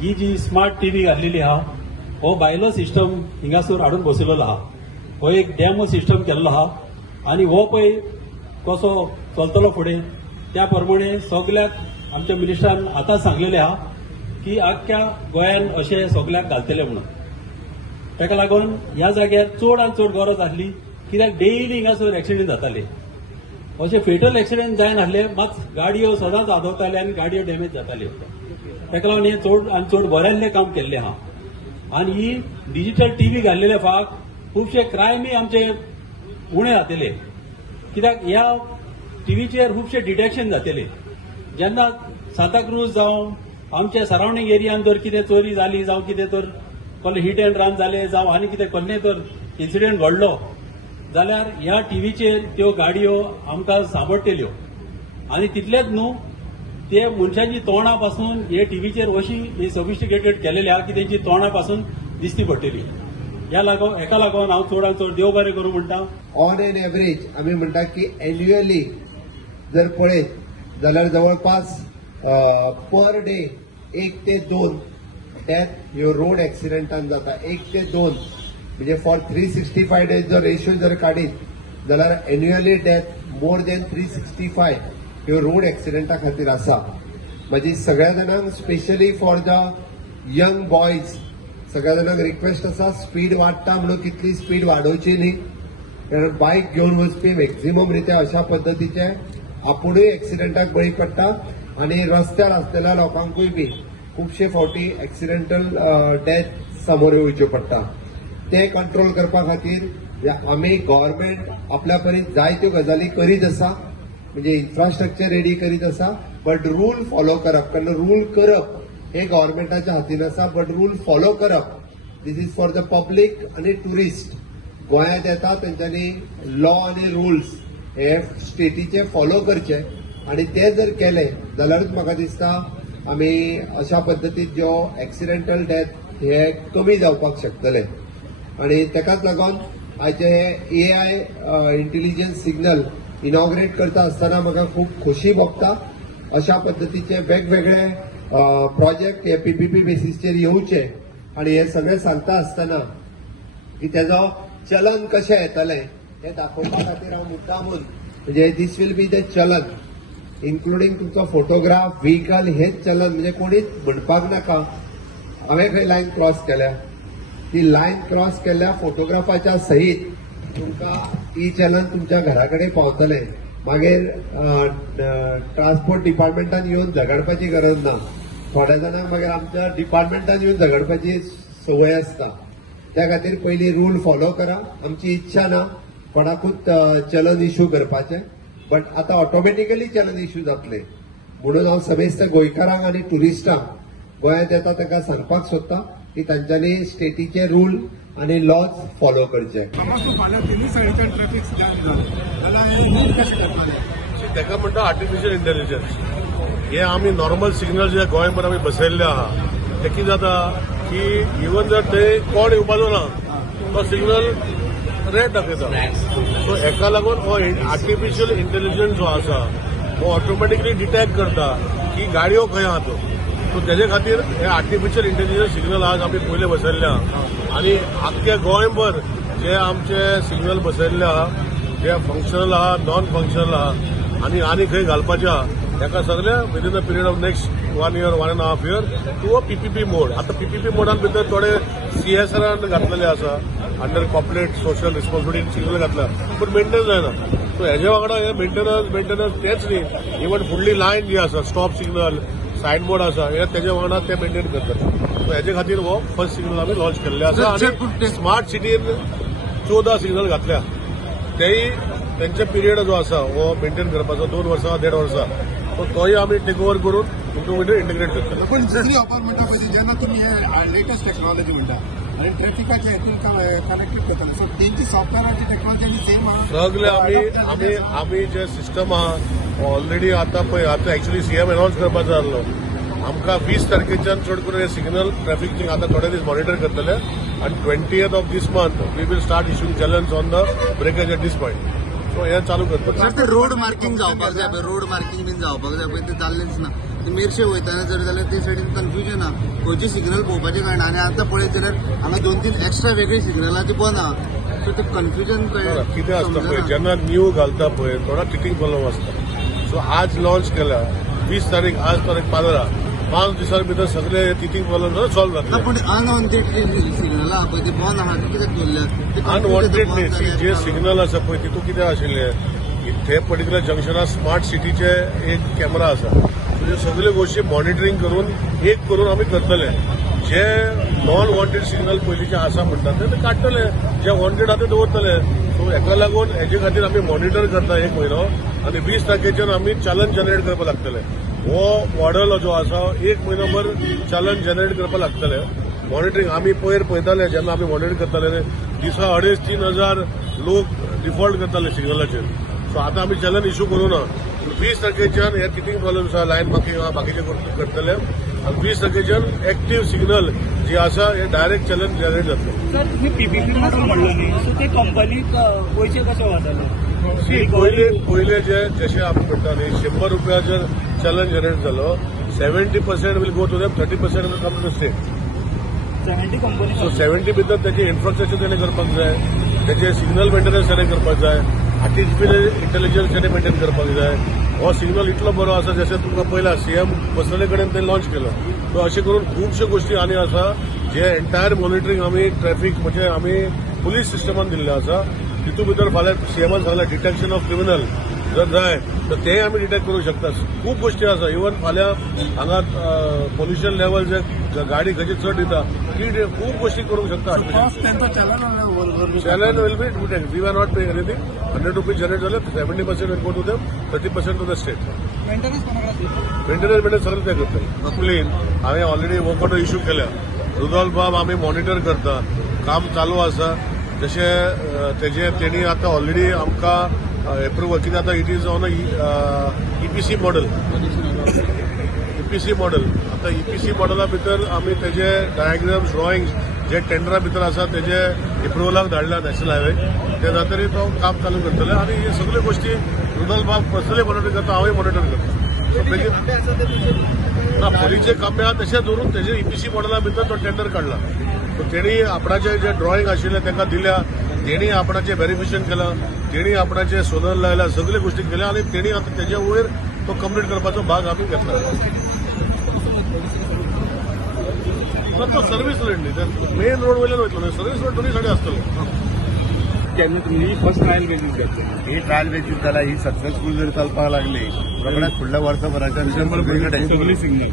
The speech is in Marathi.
ही जी स्मार्ट टीव्ही घातलेली आहा हो बायलो सिस्टम हिंगासर हाडून बसयलेलो आहा. हो एक डॅमो सिस्टम केल्लो आहा आणि हो पळय कसो चलतलो फुडें त्या प्रमाणे सगळ्याक आमच्या मिनिस्टरान आतां सांगलेले आहा की आख्ख्या गोंयान अशें सगळ्याक घालतले म्हणून. ताका लागून ह्या जाग्यार चड आनी चड गरज आसली कित्याक डेली हिंगासर एक्सिडेंट जाताले. अशें फेटल एक्सिडेंट जाय नासले मात गाडयो सदांच आदवताले आनी गाडयो डॅमेज जाताल्यो. ताका लागून हें चड आनी चड बऱ्यांतलें काम केल्लें आहा. आनी ही डिजिटल टीव्ही घाल्लेले फाक खुबशे क्रायमय आमचे उणे जातले कित्याक ह्या टीव्हीचेर खुबशे डिटेक्शन जातले. जेन्ना सांताक्रूज जावं आमच्या सरावंडींग एरियान जर कितें चोरी जाली जावं कितें तर कसलें हिट एंड रन जालें जावं आनी कितें कसलें तर इन्सिडेंट घडलो जाल्यार ह्या टीव्हीचेर त्यो गाडयो आमकां सांपडटल्यो. आनी तितलेंच न्हू ते मनशांची तोंडां पासून हे टीव्हीचेर अशी सोफिस्टिकेटेड केलेली आहा की तेंची तोंडां पासून दिसती पडटली. हेका लागून हांव चड चड देव बरें करूं म्हणटा. ऑन एन एव्हरेज आम्ही म्हणटा की एन्युअली जर पळयत जाल्यार जवळपास पर डे 1 ते 2 डेथ ह्यो रोड एक्सिडेंटान जाता. 1 ते 2 म्हणजे फॉर 365 डेज जर रेशियो जर काडीत जाल्यार एन्युअली डेथ मोर देन 365 ह्यो रोड एक्सिडेंटा खातीर आसा. म्हाजी सगळ्या जाणांक specially for the young boys सगळ्या जाणांक रिक्वेस्ट आसा स्पीड वाडटा म्हणून कितली स्पीड वाडोवची न्ही. कारण बायक घेवन वचपी मॅक्झिमम रित्या अशा पद्दतीचे आपुणूय एक्सिडेंटाक बळी पडटा आनी रस्त्यार आसलेल्या लोकांकूय बी खुबशे फावटी एक्सिडेंटल डेथ सामोर येवच्यो पडटा. ते कंट्रोल करपा खातीर आमी गव्हर्नमेंट आपल्या परीन जायत्यो गजाली करीत आसा. म्हणजे इन्फ्रास्ट्रक्चर रेडी करीत आसा बट रूल फॉलो करप कारण रूल करप हे गव्हर्नमेंटाच्या हातीन आसा. बट रूल फॉलो करप this is for the public आनी टुरिस्ट. गोंयांत येता तेंच्यांनी लॉ आनी रुल्स हे स्टेटीचे फॉलो करचे आनी ते जर केले जाल्यारूच म्हाका दिसता आमी अशा पद्दतीन ज्यो एक्सिडेंटल डेथ हे कमी जावपाक शकतले. आनी तेकाच लागून आयचे हे AI इंटेलिजन्स सिग्नल इनॉग्रेट करता आसतना म्हाका खूब खोशी भोगता. अशा पद्दतीचे वेगवेगळे प्रोजेक्ट हे PPP बेसिसचेर येवचे आनी हे सगळें सांगता आसतना की तेजो चलन कशें येतलें हें दाखोवपा खातीर हांव मुद्दामून म्हणजे दीस वील बी द चलन इन्क्लुडींग तुमचो फोटोग्राफ व्हेकल हेच चलन म्हणजे कोणीच म्हणपाक नाका हांवें खंय लायन क्रॉस केल्या ती लायन क्रॉस केल्ल्या फोटोग्राफाच्या सहीत तुमकां ई चलन तुमच्या घरा कडेन पावतलें. मागीर ट्रान्सपोर्ट डिपार्टमेंटान येवन झगडपाची गरज ना. थोड्या जाणांक मागीर आमच्या डिपार्टमेंटान येवन झगडपाची संवय आसता. त्या खातीर पयलीं रूल फॉलो करा. आमची इच्छा ना कोणाकूच चलन इश्यू करपाचें बट आतां ऑटोमॅटिकली चलन इश्यू जातले म्हणून हांव समेस्त गोंयकारांक आनी टुरिस्टांक गोंयांत येता ताका सांगपाक सोदता की तांच्यांनी स्टेटीचे रूल आनी लॉज फॉलो करचे. ताका म्हणटा आर्टिफिशियल इंटेलिजन्स. हे आमी नॉर्मल सिग्नल जे गोंयभर आमी बसयल्ले आहा ते कितें जाता की इवन जर ते कोण येवपाचो ना तो सिग्नल रेड दाखयता. सो हेका लागून हो आर्टिफिशियल इंटेलिजन्स जो आसा हो ऑटोमॅटिकली डिटेक्ट करता की गाडयो खंय आहा तो. सो तेजे खातीर हे आर्टिफिशियल इंटेलिजन्स सिग्नल आज आमी पयले बसयल्ले आहा आनी आख्खे गोंयभर जे आमचे सिग्नल बसयल्ले आहा जे फंक्शनल आहा नॉन फंक्शनल आहा आनी खंय घालपाचे आहा हेका सगळे within the period of next 1 year 1.5 year to a PPP mode. आता PPP मोडान भितर थोडे CSRान घातलेले आसा under corporate social responsibility signal घातला पण मेंटेन जायना. सो हेजे वांगडा हे मेंटेनन्स तेच न्ही इवन फुडली लायन जी आसा स्टॉप सिग्नल सायन बोर्ड आसा हे तेजे वांगडा ते मेंटेन करतात. सो हेजे खातीर हो फर्स्ट सिग्नल आमी लॉन्च केल्ले आसा आनी स्मार्ट सिटीन 14 सिग्नल घातल्या. तेय तेंचे पिरियड जो आसा हो मेंटेन करपाचो 2 वर्सां 1.5 वर्सां सो तोय आमी टेक ओव्हर करून तुमचे इंटिग्रेट करता. पण दुसरी ऑफर म्हणटा पळय जेन्ना तुमी हे लेटेस्ट टेक्नॉलॉजी म्हणटा आनी ट्रॅफिकाच्या हेतून कनेक्टेड करता सो तेंची सॉफ्टवेअराची टेक्नॉलॉजी सेम आहा. सगळे आमी जे सिस्टम आहा ऑलरेडी आतां पळय आतां एक्चुअली CM अनाउन्स करपाचो आसलो आमकां 20 तारखेच्यान चड करून हे सिग्नल ट्रॅफिक आतां थोडे दीस मॉनिटर करतले आनी 20th of this month we will start issuing challenge on the breakage at this point. So हे चालू करतले. सर ते रोड मार्किंग जावपाक जाय पळय रोड मार्किंग बीन जावपाक जाय पळय ते जाल्लेच ना. मेरशे वयताना जर जाल्यार ते सायडीन कन्फ्युजन आहा खंयची सिग्नल पळोवपाचें कळना आनी आतां पळयत जाल्यार हांगा 2-3 एक्स्ट्रा वेगळी सिग्नलां ती बंद आहा सो ते कन्फ्युजन कितें आसता पळय जेन्ना न्यू घालता पळय थोडा टिकींग प्रॉब्लम आसता सो आज लॉन्च केला 20 तारीख आज तारीख 15 5 दिसां भितर सगळे टिकींग प्रॉब्लम सॉल्व ना जातले पूण अनवॉन्टेड सिग्नलां आहा पळय ती बंद आहा ती कित्याक दवरल्या अनवॉन्टेड न्ही सी जे सिग्नल आसा पळय तितून कितें आशिल्लें इथे पर्टिक्युलर जंक्शनार स्मार्ट सिटीचे एक कॅमेरा आसा म्हणजे सगळ्यो गोष्टी मॉनिटरींग करून एक करून आमी करतले जे नॉन वॉन्टेड सिग्नल पयलींचे आसा म्हणटात ते काडटले जे वॉन्टेड आहा ते दवरतले सो हेका लागून हेजे खातीर आमी मॉनिटर करता 1 म्हयनो आनी 20 तारखेच्यान आमी चॅलेंज जनरेट करपाक लागतले हो मॉडल जो आसा 1 म्हयनोभर चॅलेंज जनरेट करपाक लागतले मॉनिटरींग आमी पयर पळयताले जेन्ना आमी मॉनिटर करताले दिसा 2,500-3 हजार लोक डिफॉल्ट करताले सिग्नलाचेर सो आता आम्ही चलन इश्यू करू ना 20 तारखेच्यान हे कितींग प्रॉब्लेम्स आहा लायन मार्किंग आहा बाकीचे करतले आनी 20 तारखेच्यान एक्टीव सिग्नल जे आसा हे डायरेक्ट चलन जनरेट जातले सर तुम्ही पीपीपी मॉडेल म्हणलं नाही सो ते कंपनीक पैसे कसे वाचले पहिले जे जसे आमी म्हणटा न्ही 100 रुपया जर चलन जनरेट जालो 70% will go to them 30% will come to state 70 company so 70 भितर त्याचे इन्फ्रास्ट्रक्चर तेणे करपाक जाय त्याचे सिग्नल मेंटेनन्स तेणे करपाक जाय आर्टिफिशियल इंटेलिजन्स तेणे मेंटेन करपाक जाय हो सिग्नल इतलो बरो आसा जशें तुमकां पयला सीएम पर्सनली कडेन ते लॉन्च केलो सो अशें करून खुबश्यो गोष्टी आनी आसा जे एंटायर मॉनिटरींग आमी ट्रॅफिक म्हणजे आमी पुलीस सिस्टमान दिल्ले आसा तितून भितर फाल्यां सीएमान सांगलें डिटेक्शन ऑफ क्रिमिनल जर जाय तर तेय आमी डिटेक्ट करूं शकता खूब गोष्टी आसा इवन फाल्यां हांगा पोल्युशन लेवल जे गाडी खंयची चड दिता ती खूब गोष्टी करूंक शकता challenge will be detect we are not paying anything 100 rupees generate जाले 70% will go to them 30% to the state maintenance सगळें ते करतले क्लीन हांवें ऑलरेडी वर्क ऑर्डर इश्यू केल्या रुदॉल्फ बाब आमी मॉनिटर करता काम चालू आसा जशें तेजे तेणी आतां ऑलरेडी आमकां एप्रुवल कितें आतां it is on EPC model EPC model आतां ईपीसी मॉडला भितर आमी तेजे डायग्राम्स ड्रॉइंग्स जे टेंडरा भितर आसा तेजे एप्रुवलाक धाडल्या नॅशनल हायवे ते जातरी तो काम चालू करतले आनी हे सगळ्यो गोष्टी रुदॉल्फ बाब पर्सनली मॉनिटर करता हांवूय मॉनिटर करता ना पयलींचे कामे आहा तशें धरून तेजे ईपीसी मॉडला भितर तो टेंडर काडला सो तेणी आपणाचे जे ड्रॉइंग आशिल्ले तांकां दिल्या तेणी आपणाचें व्हेरिफिकेशन केलां तेणी आपणाचे सोलर लायला सगळ्यो गोष्टी केल्या आनी तेणी आतां तेजे वयर तो कंप्लीट करपाचो भाग आमी घेतला तो सर्व्हिस रोड न्ही मेन रोड वयल्यान वयतलो न्ही सर्व्हिस रोड दोनी सायडी आसतलो केन्ना तुमची फर्स्ट ट्रायल बेसीस घेतली ही ट्रायल बेसीस जाल्यार ही सक्सेसफूल जर चलपाक लागली रोखडेच फुडल्या वर्सभराच्या सगळी सिग्नल